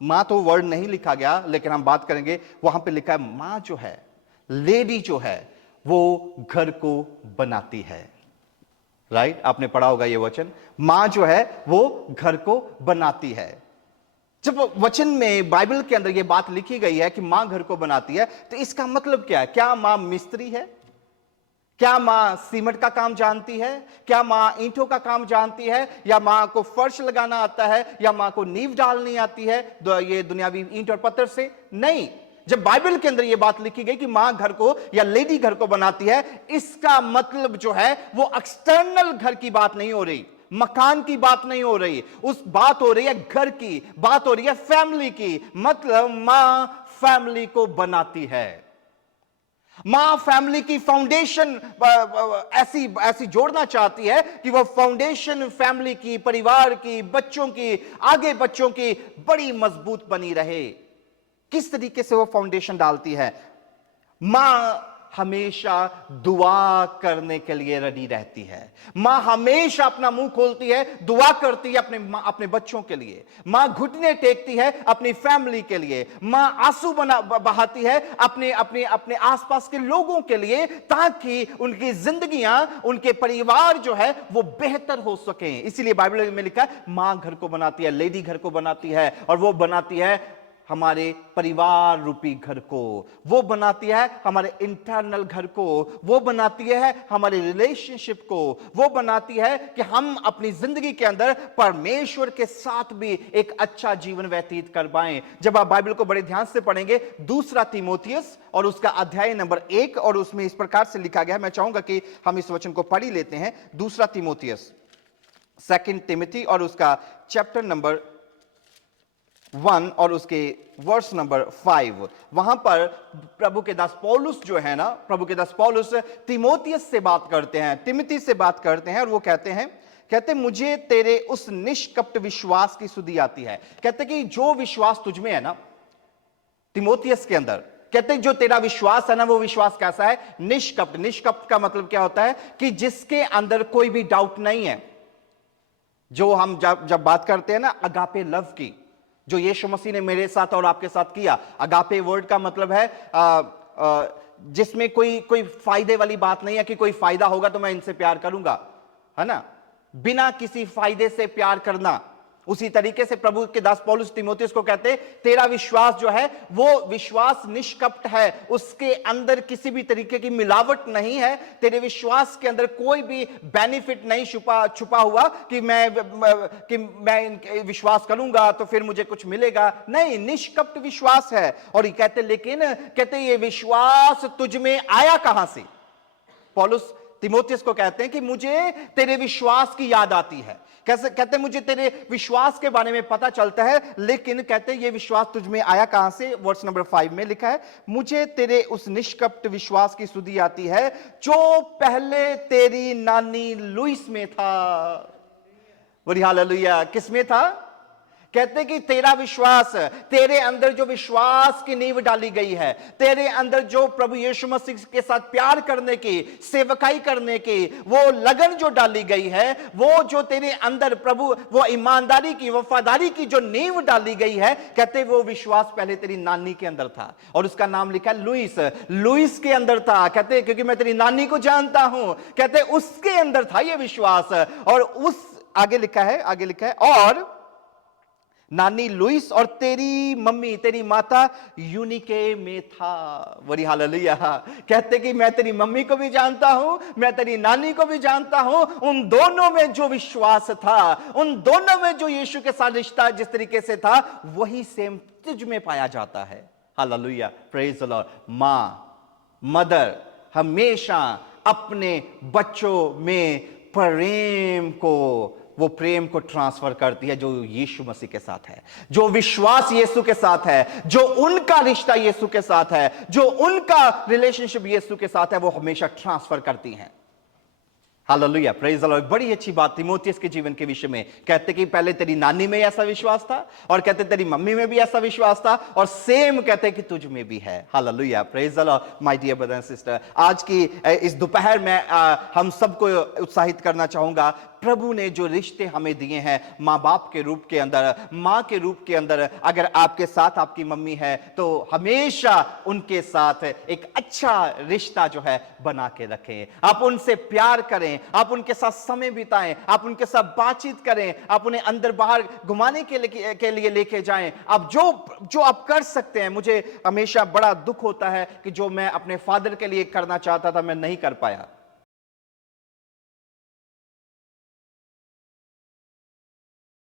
मां तो वर्ड नहीं लिखा गया, लेकिन हम बात करेंगे, वहां पे लिखा है मां जो है, लेडी जो है, वो घर को बनाती है। राइट, आपने पढ़ा होगा ये वचन, मां जो है वो घर को बनाती है। जब वचन में, बाइबल के अंदर ये बात लिखी गई है कि मां घर को बनाती है, तो इसका मतलब क्या है? क्या मां मिस्त्री है? क्या मां सीमेंट का काम जानती है? क्या मां ईंटों का काम जानती है? या मां को फर्श लगाना आता है? या मां को नींव डालनी आती है ये दुनियावी ईंट और पत्थर से? नहीं। जब बाइबल के अंदर यह बात लिखी गई कि मां घर को या लेडी घर को बनाती है, इसका मतलब जो है वो एक्सटर्नल घर की बात नहीं हो रही, मकान की बात नहीं हो रही, उस बात हो रही है घर की, बात हो रही है फैमिली की। मतलब मां फैमिली को बनाती है। मां फैमिली की फाउंडेशन ऐसी जोड़ना चाहती है कि वो फाउंडेशन फैमिली की, परिवार की, बच्चों की, आगे बच्चों की बड़ी मजबूत बनी रहे। किस तरीके से वो फाउंडेशन डालती है? मां हमेशा दुआ करने के लिए रेडी रहती है। मां हमेशा अपना मुंह खोलती है, दुआ करती है अपने बच्चों के लिए। मां घुटने टेकती है अपनी फैमिली के लिए। मां आंसू बहाती है अपने अपने अपने आसपास के लोगों के लिए, ताकि उनकी जिंदगियां, उनके परिवार जो है वो बेहतर हो सके। इसीलिए बाइबल में लिखा है मां घर को बनाती है, लेडी घर को बनाती है, और वो बनाती है हमारे परिवार रूपी घर को, वो बनाती है हमारे इंटरनल घर को, वो बनाती है हमारे रिलेशनशिप को, वो बनाती है कि हम अपनी जिंदगी के अंदर परमेश्वर के साथ भी एक अच्छा जीवन व्यतीत कर पाएं। जब आप बाइबल को बड़े ध्यान से पढ़ेंगे, दूसरा तीमुथियुस और उसका अध्याय नंबर 1, और उसमें इस प्रकार से लिखा गया है। मैं चाहूंगा कि हम इस वचन को पढ़ ही लेते हैं। दूसरा तीमुथियुस, 2 टिमोथी और उसका चैप्टर नंबर 1 और उसके वर्स नंबर 5, वहां पर प्रभु के दास पौलुस जो है ना, प्रभु के दास पौलुस तीमुथियुस से बात करते हैं, तिमोथी से बात करते हैं, और वो कहते मुझे तेरे उस निष्कपट विश्वास की सुधि आती है। कहते कि जो विश्वास तुझ में है ना तीमुथियुस के अंदर, कहते जो तेरा विश्वास है ना, वो विश्वास कैसा है? निष्कपट। निष्कपट का मतलब क्या होता है? कि जिसके अंदर कोई भी डाउट नहीं है। जो हम जब बात करते हैं ना अगापे लव की, जो यीशु मसीह ने मेरे साथ और आपके साथ किया, अगापे वर्ड का मतलब है जिसमें कोई फायदे वाली बात नहीं है कि कोई फायदा होगा तो मैं इनसे प्यार करूंगा, है ना, बिना किसी फायदे से प्यार करना। उसी तरीके से प्रभु के दास पौलुस तीमुथियुस को कहते तेरा विश्वास जो है वो विश्वास निष्कपट है, उसके अंदर किसी भी तरीके की मिलावट नहीं है, तेरे विश्वास के अंदर कोई भी बेनिफिट नहीं छुपा हुआ कि मैं विश्वास करूंगा तो फिर मुझे कुछ मिलेगा। नहीं, निष्कपट विश्वास है। और ये कहते ये विश्वास तुझ में आया कहां से? पौलुस तीमुथियुस को कहते हैं कि मुझे तेरे विश्वास की याद आती है। कैसे? कहते मुझे तेरे विश्वास के बारे में पता चलता है, लेकिन कहते ये विश्वास तुझ में आया कहां से? वर्स नंबर 5 में लिखा है मुझे तेरे उस निष्कपट विश्वास की सुधि आती है जो पहले तेरी नानी लुईस में था। बोलिए हालेलुया। किस में था? कहते कि तेरा विश्वास, तेरे अंदर जो विश्वास की नींव डाली गई है, तेरे अंदर जो प्रभु यीशु मसीह के साथ प्यार करने की, सेवकाई करने की वो लगन जो डाली गई है, वो जो तेरे अंदर प्रभु वो ईमानदारी की, वफादारी की जो नींव डाली गई है, कहते वो विश्वास पहले तेरी नानी के अंदर था। और उसका नाम लिखा है लुईस। लुईस के अंदर था। कहते क्योंकि मैं तेरी नानी को जानता हूं, कहते उसके अंदर था ये विश्वास। और उस आगे लिखा है और नानी लुईस और तेरी मम्मी, तेरी माता यूनिके में था। बड़ी हालेलुया। कहते कि मैं तेरी मम्मी को भी जानता हूं, मैं तेरी नानी को भी जानता हूं। उन दोनों में जो विश्वास था, उन दोनों में जो यीशु के साथ रिश्ता जिस तरीके से था, वही सेम तुझ में पाया जाता है। Hallelujah, praise the Lord. मां, मदर हमेशा अपने बच्चों में वो प्रेम को ट्रांसफर करती है जो यीशु मसीह के साथ है, जो विश्वास यीशु के साथ है, जो उनका रिश्ता यीशु के साथ है, जो उनका रिलेशनशिप यीशु के साथ है, वो हमेशा ट्रांसफर करती हैं। Hallelujah, praise the Lord. बड़ी अच्छी बात तीमुथियुस के जीवन के विषय में कहते कि पहले तेरी नानी में ऐसा विश्वास था, और कहते तेरी मम्मी में भी ऐसा विश्वास था, और सेम कहते कि तुझ में भी है। Hallelujah, praise the lord. My dear brother and sister, आज की इस दोपहर में हम सबको उत्साहित करना चाहूंगा प्रभु ने जो रिश्ते हमें दिए हैं, माँ बाप के रूप के अंदर, माँ के रूप के अंदर, अगर आपके साथ आपकी मम्मी है तो हमेशा उनके साथ एक अच्छा रिश्ता जो है बना के रखें। आप उनसे प्यार करें, आप उनके साथ समय बिताएं, आप उनके साथ बातचीत करें, आप उन्हें अंदर बाहर घुमाने के लिए लेके जाएं। आप जो आप कर सकते हैं। मुझे हमेशा बड़ा दुख होता है कि जो मैं अपने फादर के लिए करना चाहता था मैं नहीं कर पाया।